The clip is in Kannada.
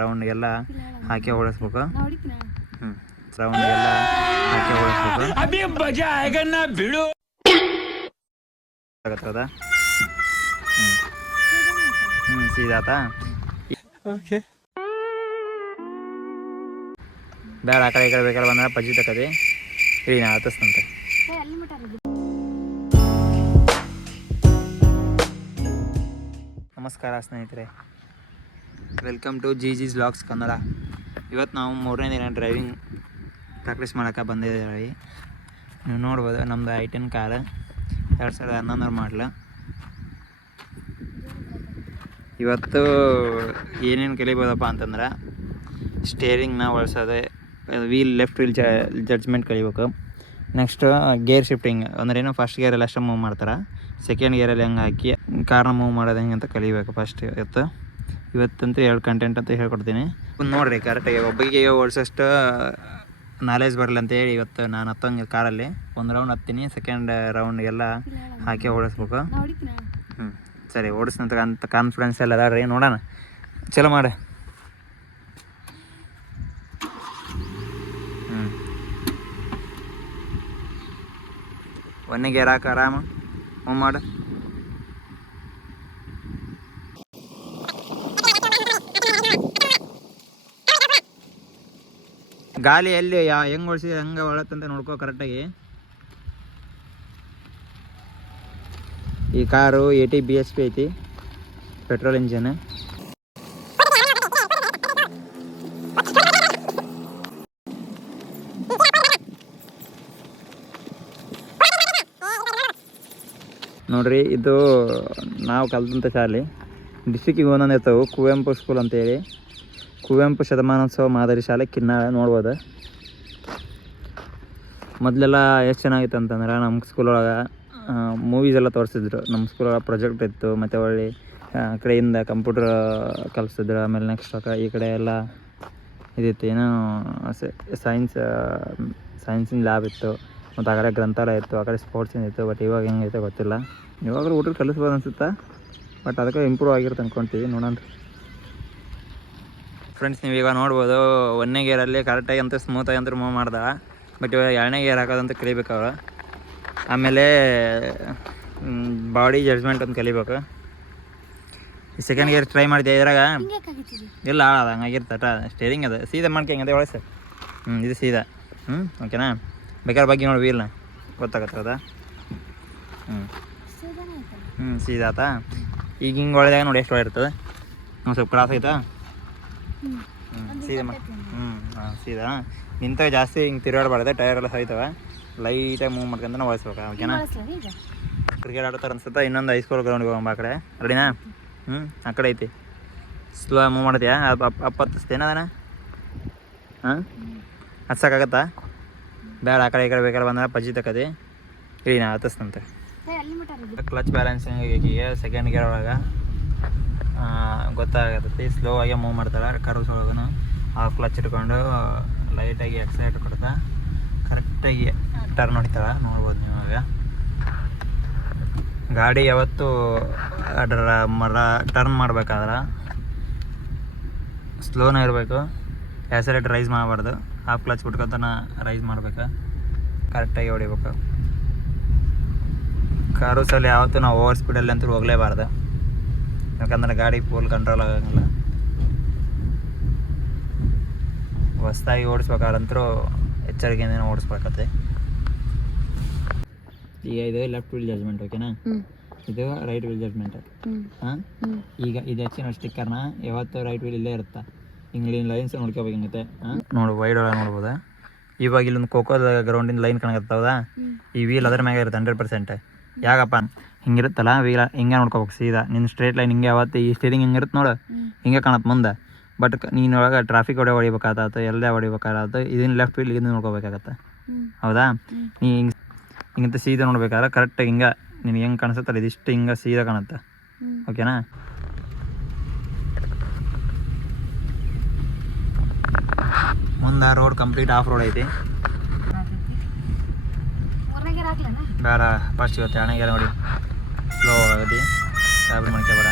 ರೌಂಡ್ಗೆಲ್ಲ ಹಾಕಿ ಓಡಿಸ್ಬೇಕು. ರೌಂಡ್ಗೆಲ್ಲ ಹಾಕಿ ಓಡಿಸ್ಬೇಕು. ಆಗತ್ತದ ಸೀದಾತ ಓಕೆ ಬೇಡ ಆ ಕಡೆ ಈ ಕಡೆ ಬೇಕಾದ್ರೆ ಬಂದ್ರೆ ಪಜ್ಜಿ ತಕ್ಕದಿ ಹೇಳಿ ನಾ ಹತ್ತಿಸ್ತಂತೆ. ನಮಸ್ಕಾರ ಸ್ನೇಹಿತರೆ, ವೆಲ್ಕಮ್ ಟು ಜೀಸ್ ವ್ಲಾಗ್ಸ್ ಕನ್ನಡ. ಇವತ್ತು ನಾವು 3ನೇ ದಿನ ಡ್ರೈವಿಂಗ್ ಪ್ರಾಕ್ಟೀಸ್ ಮಾಡೋಕೆ ಬಂದಿದ್ದೀವಿ. ನೀವು ನೋಡ್ಬೋದು ನಮ್ಮದು i10 ಕಾರ್ 2011 ಮಾಡಲು. ಇವತ್ತು ಏನೇನು ಕಲಿಬೋದಪ್ಪ ಅಂತಂದ್ರೆ ಸ್ಟೇರಿಂಗ್ನ ಒಳ್ಸೋದೆ, ವೀಲ್ ಲೆಫ್ಟ್ ವೀಲ್ ಜಡ್ಜ್ಮೆಂಟ್ ಕಲಿಬೇಕು. ನೆಕ್ಸ್ಟ್ ಗೇರ್ ಶಿಫ್ಟಿಂಗ್ ಅಂದ್ರೇನು, ಫಸ್ಟ್ ಗೇರಲ್ಲಿ ಅಷ್ಟೇ ಮೂವ್ ಮಾಡ್ತಾರೆ, ಸೆಕೆಂಡ್ ಗೇರಲ್ಲಿ ಹೆಂಗೆ ಹಾಕಿ ಕಾರ್ನ ಮೂವ್ ಮಾಡೋದು ಹೆಂಗೆ ಅಂತ ಕಲಿಬೇಕು ಫಸ್ಟ್. ಇವತ್ತಂತೂ 2 ಕಂಟೆಂಟ್ ಅಂತ ಹೇಳ್ಕೊಡ್ತೀನಿ. ನೋಡಿರಿ ಕರೆಕ್ಟಾಗಿ ಒಬ್ಬರಿಗೆ ಓಡಿಸೋಷ್ಟು ನಾಲೆಜ್ ಬರಲಿ ಅಂತೇಳಿ ಇವತ್ತು ನಾನು ಹತ್ತಂಗೆ ಕಾರಲ್ಲಿ 1 ರೌಂಡ್ ಹತ್ತೀನಿ, ಸೆಕೆಂಡ್ ರೌಂಡ್ಗೆಲ್ಲ ಹಾಕಿ ಓಡಿಸ್ಬೇಕು. ಸರಿ, ಓಡಿಸ್ನಂತ ಅಂತ ಕಾನ್ಫಿಡೆನ್ಸ್ ಎಲ್ಲ ಅದಾವ್ರಿ. ನೋಡೋಣ, ಚಲೋ ಮಾಡಿ. ಒಂದೇ ಗೇರ್ ಹಾಕ, ಆರಾಮ ಮೂವ್ ಮಾಡು. ಗಾಲಿ ಎಲ್ಲಿ ಹೆಂಗೆ ಓಡಿಸಿ ಹಂಗೆ ಒಳತ್ತಂತ ನೋಡ್ಕೋ ಕರೆಕ್ಟಾಗಿ. ಈ ಕಾರು 80 bhp ಐತಿ, ಪೆಟ್ರೋಲ್ ಇಂಜಿನ್. ನೋಡ್ರಿ, ಇದು ನಾವು ಕಲ್ತಂಥ ಶಾಲೆ. ಡಿಸ್ಟಿಕ್ಕಿಗೆ ಒಂದೊಂದು ಇರ್ತವೆ. ಕುವೆಂಪು ಸ್ಕೂಲ್ ಅಂತೇಳಿ, ಕುವೆಂಪು ಶತಮಾನೋತ್ಸವ ಮಾದರಿ ಶಾಲೆ ಕಿನ್ನಾಳ. ನೋಡ್ಬೋದು, ಮೊದಲೆಲ್ಲ ಎಷ್ಟು ಚೆನ್ನಾಗಿತ್ತು ಅಂತಂದ್ರೆ ನಮ್ಮ ಸ್ಕೂಲೊಳಗೆ ಮೂವೀಸ್ ಎಲ್ಲ ತೋರಿಸಿದ್ರು. ನಮ್ಮ ಸ್ಕೂಲೊಳಗೆ ಪ್ರೊಜೆಕ್ಟ್ ಇತ್ತು, ಮತ್ತು ಒಳ್ಳೆ ಕಡೆಯಿಂದ ಕಂಪ್ಯೂಟರ್ ಕಲಿಸಿದ್ರು. ಆಮೇಲೆ ನೆಕ್ಸ್ಟ್ ಈ ಕಡೆ ಎಲ್ಲ ಇದಿತ್ತು, ಏನೋ ಸೈನ್ಸಿನ ಲ್ಯಾಬ್ ಇತ್ತು, ಮತ್ತು ಆ ಕಡೆ ಗ್ರಂಥಾಲಯ ಇತ್ತು, ಆ ಕಡೆ ಸ್ಪೋರ್ಟ್ಸಿನ ಇತ್ತು. ಬಟ್ ಇವಾಗ ಹೆಂಗೈತೆ ಗೊತ್ತಿಲ್ಲ. ಇವಾಗಲೂ ಊಟ ಕಲಿಸ್ಬೋದು ಅನ್ಸುತ್ತಾ, ಬಟ್ ಅದಕ್ಕೆ ಇಂಪ್ರೂವ್ ಆಗಿರುತ್ತೆ ಅಂದ್ಕೊಳ್ತೀವಿ. ನೋಡೋಣ ಫ್ರೆಂಡ್ಸ್, ನೀವೀಗ ನೋಡ್ಬೋದು 1ನೇ ಗೇರಲ್ಲಿ ಕರೆಕ್ಟಾಗಿ ಅಂತ ಸ್ಮೂತಾಗಿ ಅಂತ ಮೂವ್ ಮಾಡ್ದ. ಬಟ್ ಇವಾಗ 2ನೇ ಗೇರ್ ಹಾಕೋದಂತ ಕಲಿಬೇಕು ಅವ್ರು. ಆಮೇಲೆ ಬಾಡಿ ಜಡ್ಜ್ಮೆಂಟ್ ಅಂತ ಕಲಿಬೇಕು. ಈ ಸೆಕೆಂಡ್ ಗೇರ್ ಟ್ರೈ ಮಾಡಿದೆ ಇದ್ರಾಗ ಇಲ್ಲ ಅದು ಹಂಗಾಗಿರ್ತಟ. ಸ್ಟೇರಿಂಗ್ ಅದು ಸೀದಾ ಮಾಡ್ಕೊಂಡೆ ಒಳಗೆ ಸರ್. ಇದು ಸೀದಾ. ಓಕೆನಾ, ಬೇಕಾದ್ರೆ ಬಗ್ಗೆ ನೋಡಿ ವೀಲ್ನ ಗೊತ್ತಾಗತ್ತೆ ಅದ. ಸೀದಾ ಆತ. ಈಗ ಹಿಂಗೆ ಒಳ್ಳೆದಾಗ ನೋಡಿ ಎಷ್ಟು ಒಳ್ಳೆ ಇರ್ತದೆ. ಸ್ವಲ್ಪ ಕ್ರಾಸ್ ಆಯ್ತಾ. ಸೀದಾ ಸೀದಾ ನಿಂತ ಜಾಸ್ತಿ ಹಿಂಗೆ ತಿರುಗಾಡಬಾರ್ದು, ಟೈರ್ ಎಲ್ಲ ಸೈತವೆ. ಲೈಟಾಗಿ ಮೂವ್ ಮಾಡ್ಕೊಂತ ಓಡಿಸ್ಬೇಕು. ಓಕೆನಾ, ಕ್ರಿಕೆಟ್ ಆಡ್ತಾರೆ ಅನ್ಸುತ್ತಾ. ಇನ್ನೊಂದು ಹೈಸ್ಕೂಲ್ ಗ್ರೌಂಡ್ಗೆ ಹೋಗಂಬ ಆ ಕಡೆ. ರೆಡಿನಾ? ಆ ಕಡೆ ಐತಿ. ಸ್ಲೋ ಮೂವ್ ಮಾಡ್ತೀಯಾ? ಹತ್ತಿಸ್ತೇನ ಅದನ್ನ? ಹತ್ಸಕ್ಕಾಗತ್ತಾ? ಬೇಡ ಆ ಕಡೆ ಈ ಕಡೆ ಬೇಕಾದ್ರೆ ಬಂದ್ರೆ ಪಜ್ಜಿ ತಕ್ಕದಿ ಹೇಳಿ ನಾ ಹತ್ತಿಸ್ತಂತೆ. ಕ್ಲಚ್ ಬ್ಯಾಲೆನ್ಸಿಂಗ್ ಈಗ ಸೆಕೆಂಡ್ ಗೇರ್ ಒಳಗೆ ಗೊತ್ತಾಗತ್ತೈತಿ. ಸ್ಲೋ ಆಗಿ ಮೂವ್ ಮಾಡ್ತಾಳೆ ಕರ್ವ್ಸ್ ಒಳಗೂ. ಆ ಕ್ಲಚ್ ಇಟ್ಕೊಂಡು ಲೈಟಾಗಿ ಎಕ್ಸೈಟ್ ಕೊಡ್ತಾ ಕರೆಕ್ಟಾಗಿ ಟರ್ನ್ ಹೊಡಿತಾಳೆ. ನೋಡ್ಬೋದು ನೀವಾಗ. ಗಾಡಿ ಯಾವತ್ತೂ ಟರ್ನ್ ಮಾಡ್ಬೇಕಾದ್ರೆ ಸ್ಲೋನೇ ಇರಬೇಕು, ಆ್ಯಸಲೇಟ್ ರೈಸ್ ಮಾಡಬಾರ್ದು. ಹಾಫ್ ಕ್ಲಚ್ ಬಿಟ್ಕೊತಾನ ರೈಸ್ ಮಾಡ್ಬೇಕು, ಕರೆಕ್ಟಾಗಿ ಹೊಡಿಬೇಕು. ಕಾರುಸಲ್ಲಿ ಯಾವತ್ತೂ ನಾವು ಓವರ್ ಸ್ಪೀಡಲ್ಲಿ ಅಂತೂ ಹೋಗಲೇಬಾರ್ದು, ಯಾಕಂದ್ರೆ ಗಾಡಿ ಫುಲ್ ಕಂಟ್ರೋಲ್ ಆಗಂಗಿಲ್ಲ. ಹೊಸ್ದಾಗಿ ಓಡಿಸ್ಬೇಕಾದ್ರಂತೂ ಎಚ್ಚರಿಕೆಯಿಂದ ಓಡಿಸ್ಬೇಕತ್ತೆ. ಈಗ ಇದು ಲೆಫ್ಟ್ ವೀಲ್ ಜಡ್ಜ್ಮೆಂಟ್, ಓಕೆನಾ? ಇದು ರೈಟ್ ವೀಲ್ ಜಡ್ಜ್ಮೆಂಟ್. ಈಗ ಇದು ಹೆಚ್ಚಿನ ಸ್ಟಿಕ್ಕರ್ನ ಯಾವತ್ತು ರೈಟ್ ವೀಲ್ ಇಲ್ಲೇ ಇರುತ್ತೆ. ಹಿಂಗೆ ಲೈನ್ಸ್ ನೋಡ್ಕೋಬೇಕಂಗತ್ತೆ. ನೋಡು, ವೈಡ್ ಒಳಗೆ ನೋಡ್ಬೋದಾ. ಇವಾಗ ಇಲ್ಲೊಂದು ಖೋಖೋದ ಗ್ರೌಂಡಿಂದ ಲೈನ್ ಕಾಣಕತ್ತದ. ಈ ವೀಲ್ ಅದ್ರ ಮ್ಯಾಗ ಇರುತ್ತೆ 100%. ಯಾಕಪ್ಪ ಹಿಂಗಿರುತ್ತಲ್ಲ ವೀಲ್, ಹಿಂಗೆ ನೋಡ್ಕೋಬೇಕು ಸೀದಾ. ನಿನ್ನ ಸ್ಟ್ರೇಟ್ ಲೈನ್ ಹಿಂಗೆ ಯಾವತ್ತು ಈ ಸ್ಟೇರಿಂಗ್ ಹಿಂಗಿರುತ್ತೆ ನೋಡು, ಹಿಂಗೆ ಕಾಣತ್ತೆ ಮುಂದೆ. ಬಟ್ ನೀನೊಳಗೆ ಟ್ರಾಫಿಕ್ ಹೊಡಿಬೇಕಾಗತ್ತೆ, ಎಲ್ಲೇ ಹೊಡಿಬೇಕಾಗತ್ತೆ, ಇದನ್ನ ಲೆಫ್ಟ್ ವೀಲ್ ಇದನ್ನ ನೋಡ್ಕೋಬೇಕಾಗತ್ತೆ. ಹೌದಾ? ನೀ ಹಿಂಗಂತ ಸೀದಾ ನೋಡ್ಬೇಕಾದ್ರೆ ಕರೆಕ್ಟಾಗಿ ಹಿಂಗೆ ನಿನಗೆ ಹೆಂಗೆ ಕಾಣಿಸುತ್ತಲ್ಲ ಇದಿಷ್ಟು ಹಿಂಗೆ ಸೀದಾ ಕಾಣುತ್ತೆ. ಓಕೆನಾ? ಮುಂದೆ ರೋಡ್ ಕಂಪ್ಲೀಟ್ ಆಫ್ ರೋಡ್ ಐತಿ. ಬೇಡ ಫಸ್ಟ್ ಇವತ್ತು 2ನೇ ಗೇರ್ ನೋಡಿ ಸ್ಲೋ ಆಗತಿ, ಟ್ರಾವೆಲ್ ಮಾಡ್ಕೋಬೇಡ.